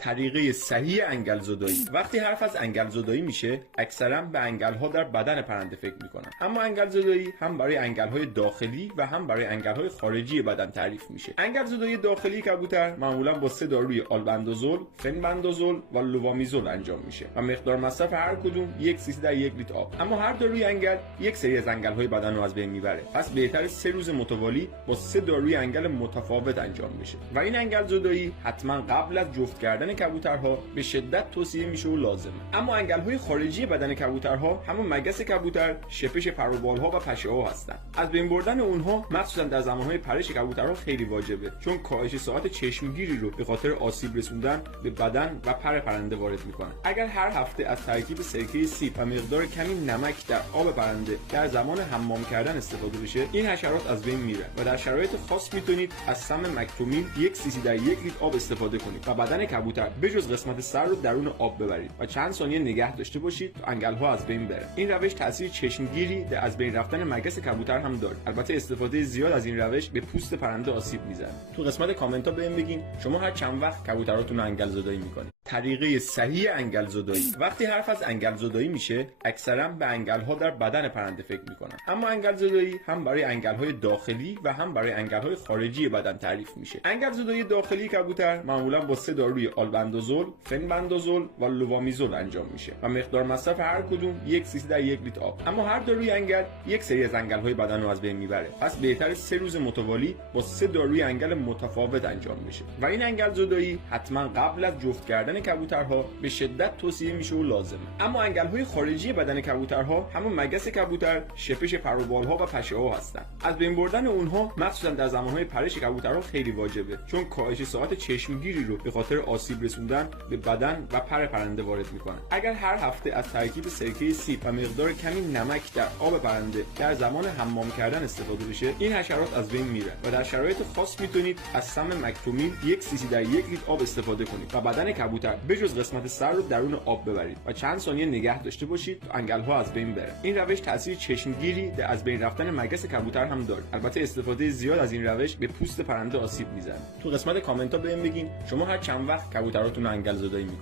طریقه صحیح انگل زدایی. وقتی حرف از انگل زدایی میشه اکثرا به انگل ها در بدن پرنده فکر میکنن، اما انگل زدایی هم برای انگل های داخلی و هم برای انگل های خارجی بدن تعریف میشه. انگل زدایی داخلی کبوتر معمولا با 3 داروی آلبندازول، فنبندازول و لوامیزول انجام میشه و مقدار مصرف هر کدوم 1 cc در 1 لیتر آب. اما هر داروی انگل یک سری از انگل های بدن رو از بین میبره، پس بهتره 3 روز متوالی با 3 داروی انگل متفاوت انجام بشه. و این انگل زدایی حتما قبل از جفت کردن کبوترها به شدت توصیه میشه و لازمه. اما انگل های خارجی بدن کبوترها همون مگس کبوتر، شپش پر و بالها و پشه ها هستن. از بین بردن اونها مخصوصا در زمانهای پرش کبوترها خیلی واجبه، چون کاهش ساعت چشمگیری رو به خاطر آسیب رسوندن به بدن و پر پرنده وارد میکنه. اگر هر هفته از ترکیب سرکه سیب و مقدار کمی نمک در آب پرنده در زمان حمام کردن استفاده بشه، این حشرات از بین میره و در شرایط خاص میتونید از سم مکتومین 1 cc در 1 لیتر آب استفاده کنید و بدن کبوتر بجز قسمت سر رو درون آب ببرید و چند ثانیه نگه داشته باشید تا انگل ها از بین بره. این روش تاثیر چشمگیری در از بین رفتن مگس کبوتر هم داره. البته استفاده زیاد از این روش به پوست پرنده آسیب میزنه. تو قسمت کامنت ها بهم بگین شما هر چند وقت کبوتراتون رو انگل زدایی میکنید. طریقه صحیح انگل زدایی. وقتی حرف از انگل زدایی میشه اکثرا به انگل ها در بدن پرنده فکر میکنن، اما انگل زدایی هم برای انگل های داخلی و هم برای انگل های خارجی بدن تعریف میشه. انگل زدایی داخلی کبوتر معمولا با 3 داروی آلبندازول، فنبندازول و لوامیزول انجام میشه و مقدار مصرف هر کدوم 1 cc در 1 لیتر آب. اما هر داروی انگل یک سری از انگل های بدن رو از بین میبره، پس بهتره 3 روز متوالی با 3 داروی انگل متفاوت انجام بشه. و این انگل زدایی حتما قبل از جفت کردن کبوترها به شدت توصیه میشه و لازمه. اما انگل های خارجی بدن کبوترها همون مگس کبوتر، شپش پر و بالها و پشه ها هستن. از بین بردن اونها مخصوصا در زمانهای پرش کبوترها خیلی واجبه، چون کاهش ساعت چشمگیری رو به خاطر آسیب رسوندن به بدن و پر پرنده وارد میکنه. اگر هر هفته از ترکیب سرکه سیب و مقدار کمی نمک در آب پرنده در زمان حمام کردن استفاده بشه، این حشرات از بین میره و در شرایط خاص میتونید از سم مکتومین 1 cc در 1 لیتر آب استفاده کنید و بدن کبوتر بجز قسمت سر رو درون آب ببرید و چند ثانیه نگه داشته باشید تا انگل ها از بین بره. این روش تاثیر چشمگیری در از بین رفتن مگس کبوتر هم داره. البته استفاده زیاد از این روش به پوست پرنده آسیب میزنه. تو قسمت کامنت ها بهم بگین شما هر چند وقت کبوتراتون رو انگل زدایی میکنید.